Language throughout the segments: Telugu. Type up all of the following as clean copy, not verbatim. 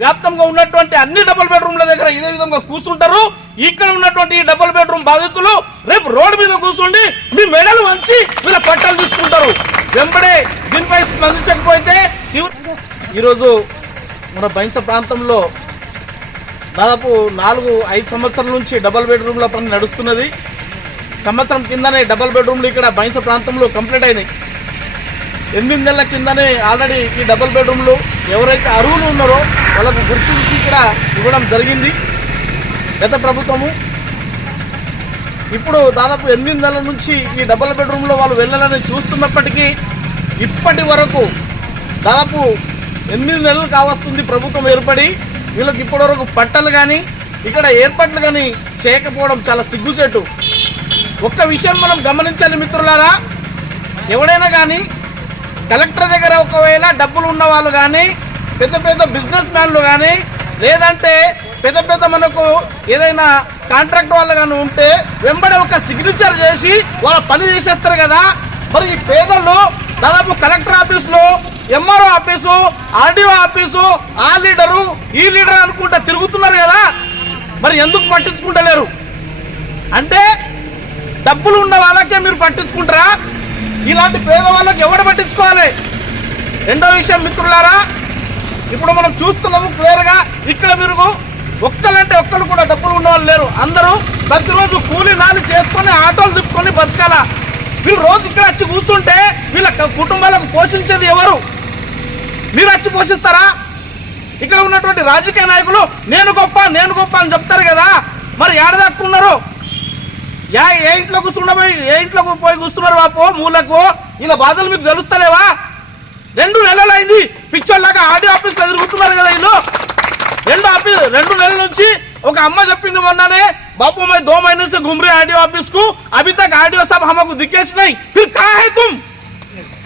వ్యాప్తంగా ఉన్నటువంటి అన్ని డబుల్ బెడ్రూమ్ల దగ్గర ఇదే విధంగా కూర్చుంటారు. ఇక్కడ ఉన్నటువంటి డబుల్ బెడ్రూమ్ బాధితులు రేపు రోడ్డు మీద కూర్చుండి మీ మెడలు వంచి వీళ్ళ పట్టాలు తీసుకుంటారు. వెంబడే దీనిపై స్పందించకపోతే ఈరోజు మన బైంస ప్రాంతంలో దాదాపు 4-5 సంవత్సరాల నుంచి డబుల్ బెడ్రూమ్ల పని నడుస్తున్నది. సంవత్సరం కిందనే డబుల్ బెడ్రూమ్లు ఇక్కడ బైంస ప్రాంతంలో కంప్లీట్ అయినాయి. 8 నెలల కిందనే ఆల్రెడీ ఈ డబుల్ బెడ్రూమ్లు ఎవరైతే అర్హులు ఉన్నారో వాళ్ళకు గుర్తించి ఇక్కడ ఇవ్వడం జరిగింది గత ప్రభుత్వము. ఇప్పుడు దాదాపు 8 నెలల నుంచి ఈ డబుల్ బెడ్రూమ్లో వాళ్ళు వెళ్ళాలని చూస్తున్నప్పటికీ ఇప్పటి వరకు దాదాపు 8 నెలలు కావస్తుంది ప్రభుత్వం ఏర్పడి. వీళ్ళకి ఇప్పటి వరకు పట్టాలు కానీ ఇక్కడ ఏర్పాట్లు కానీ చేయకపోవడం చాలా సిగ్గుచేటు. ఒక్క విషయం మనం గమనించాలి మిత్రులారా, ఎవడైనా కానీ కలెక్టర్ దగ్గర ఒకవేళ డబ్బులు ఉన్న వాళ్ళు కానీ పెద్ద పెద్ద బిజినెస్ మ్యాన్లు కానీ లేదంటే పెద్ద పెద్ద మనకు ఏదైనా కాంట్రాక్ట్ వాళ్ళు కానీ ఉంటే వెంబడే ఒక సిగ్నేచర్ చేసి వాళ్ళ పని చేసేస్తారు కదా. మరి ఈ పేదలు దాదాపు కలెక్టర్ ఆఫీసులో, ఎంఆర్ఓ ఆఫీసు, ఆర్డీఓ ఆఫీసు, ఆ లీడరు ఈ లీడర్ అనుకుంటా తిరుగుతున్నారు కదా. మరి ఎందుకు పట్టించుకుంటలేరు? అంటే డబ్బులు ఉన్న వాళ్ళకే మీరు పట్టించుకుంటారా? ఇలాంటి పేదవాళ్ళకి ఎవరు పట్టించుకోవాలి? రెండో విషయం మిత్రులారా, ఇప్పుడు మనం చూస్తున్నాము క్లియర్గా ఇక్కడ మీరు ఒక్కలంటే ఒక్కరు కూడా డబ్బులు ఉన్న వాళ్ళు లేరు. అందరూ ప్రతిరోజు కూలీ నాలి చేసుకొని ఆటోలు తిప్పుకొని బతకాల. వీళ్ళు రోజు ఇక్కడ వచ్చి కూర్చుంటే వీళ్ళ కుటుంబాలకు పోషించేది ఎవరు? మీరు వచ్చి పోషిస్తారా? ఇక్కడ ఉన్నటువంటి రాజకీయ నాయకులు నేను గొప్ప నేను గొప్ప అని చెప్తారు కదా. మరి ఏడదక్కున్నారు? ఏ ఇంట్లో కూర్చుండబోయి ఏ ఇంట్లో పోయి కూర్చున్నారు వాపో మూలకు? ఇలా బాధలు మీకు తెలుస్తలేవా? 2 నెలలు అయింది పిచ్చోళ్ళలాగా ఆర్డీఓ ఆఫీస్లో తిరుగుతున్నారు కదా వీళ్ళు. 2 నెలల నుంచి ఒక అమ్మ చెప్పింది మొన్ననే, बापू मैं 2 महीने से घूम रहे आरडीओ ऑफिस को, अभी तक आरडीओ साहब हमको दिखे नहीं. फिर कहाँ है तुम?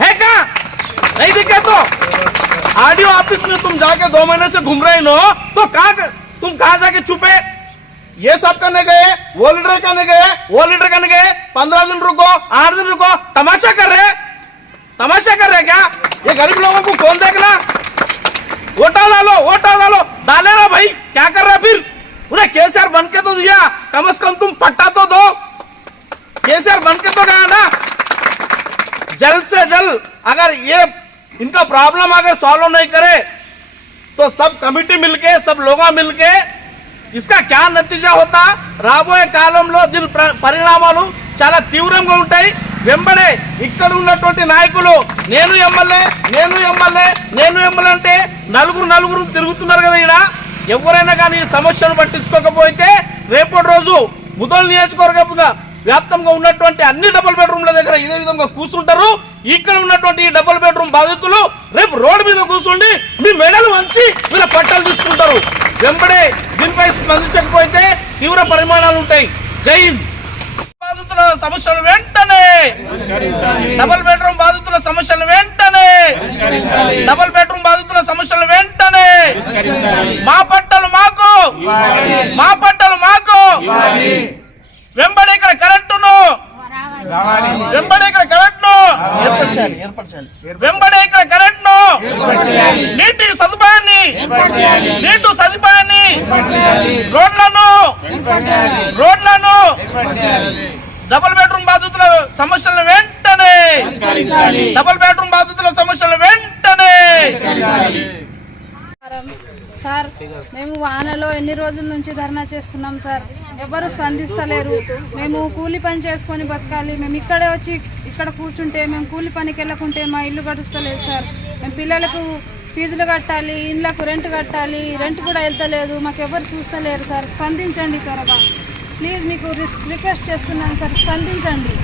है कहाँ? नहीं दिखे तो आरडीओ ऑफिस में तुम जाके 2 महीने से घूम रहे हो तो तुम कहाँ जाके छुपे? ये सब करने गए, वो लीडर करने गए, वो लीडर करने गए. 15 दिन रुको, 8 दिन रुको, तमाशा कर रहे क्या? ये गरीब लोगों को कौन देखना? वोटा डालो डाले ना भाई. क्या कर रहा फिर? उन्हें केसीआर बन के तो दिया, कम से कम तुम पट्टा तो दो. केसीआर बन के तो गया ना. जल्द से जल्द अगर ये इनका प्रॉब्लम अगर सॉल्व नहीं करे तो सब कमिटी मिलके सब लोग मिलके इसका क्या नतीजा होता రాబోయే కాలంలో దీని పరిణామాలు చాలా తీవ్రంగా ఉంటాయి. వెంబడే ఇక్కడ ఉన్నటువంటి నాయకులు నేను ఎమ్మెల్యే అంటే నలుగురు తిరుగుతున్నారు కదా. ఇక్కడ ఎవరైనా కానీ ఈ సమస్యను పట్టించుకోకపోతే రేపటి రోజు ముదల్ నియోజకవర్గంగా వ్యాప్తంగా ఉన్నటువంటి అన్ని డబుల్ బెడ్రూమ్ల దగ్గర ఇదే విధంగా కూర్చుంటారు. ఇక్కడ ఉన్నటువంటి ఈ డబుల్ బెడ్రూమ్ బాధితులు రేపు రోడ్డు మీద కూర్చుండి మీ మెడలు వంచి వీళ్ళ పట్టాలు తీసుకుంటారు. వెంబడే దీనిపై స్పందించకపోతే తీవ్ర పరిమాణాలు ఉంటాయి. జై హింద్. బాధితుల సమస్యలు వెంటనే డబుల్ బెడ్రూమ్ బాధితుల సమస్యలు వెంటనే మా పట్టాలు మాకు వెంబడి ఇక్కడ కరెంటును వెంబడి ఇక్కడ కరెంటును నీటి సదుపాయాన్ని రోడ్లను డబుల్ బెడ్రూమ్ బాధితుల సమస్యలను వెంటనే సార్, మేము వానలో ఎన్ని రోజుల నుంచి ధర్నా చేస్తున్నాం సార్. ఎవరు స్పందిస్తలేరు. మేము కూలి పని చేసుకొని బతకాలి. మేము ఇక్కడే వచ్చి ఇక్కడ కూర్చుంటే మేము కూలి పనికి వెళ్ళకుంటే మా ఇల్లు గడుస్తలేదు సార్. మేము పిల్లలకు ఫీజులు కట్టాలి, ఇండ్లకు రెంట్ కట్టాలి. రెంట్ కూడా వెళ్తలేదు. మాకు ఎవరు చూస్తలేరు సార్. స్పందించండి త్వరగా ప్లీజ్. మీకు రిక్వెస్ట్ చేస్తున్నాను సార్, స్పందించండి.